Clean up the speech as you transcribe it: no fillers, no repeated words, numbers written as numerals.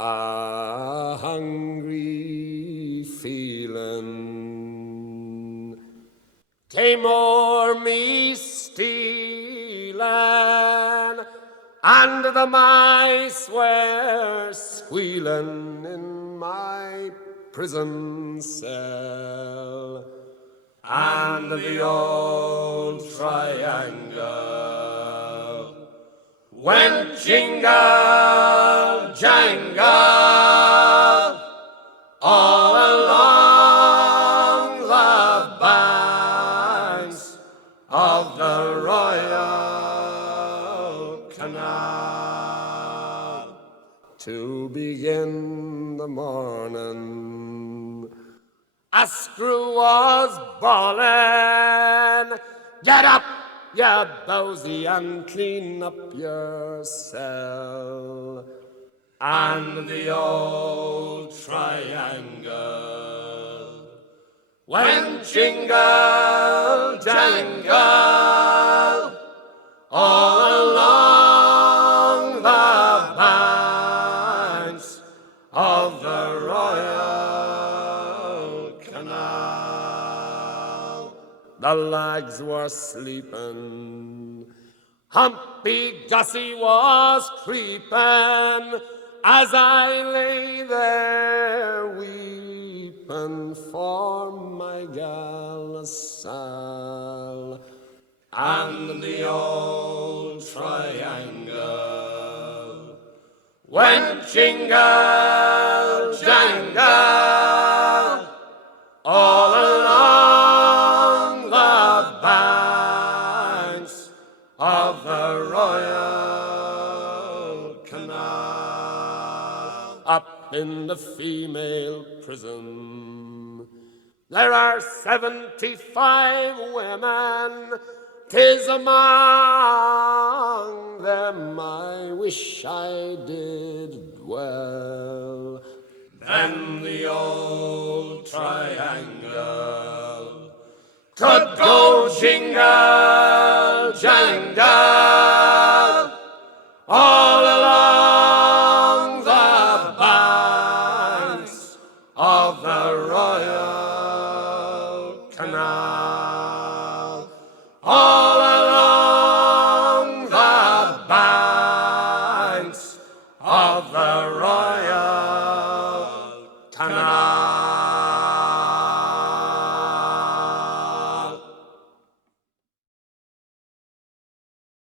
a hungry feeling came o'er me stealing, and the mice were squealing in my prison cell, and the old triangle went jingle jangle all along the banks of the Royal Canal. To begin the morning, a screw was bawling, "Get up, you bowsy, and clean up your cell." And the old triangle went jingle jangle all along the banks of the Royal Canal. The lags were sleeping, Humpy Gussie was creeping, as I lay there weeping for my gal Sal. And the old triangle went jingle jangle all along the banks of the Royal Canal. Up in the female prison there are 75 women. 'Tis among them I wish I did dwell. Then the old triangle could go jingle jangle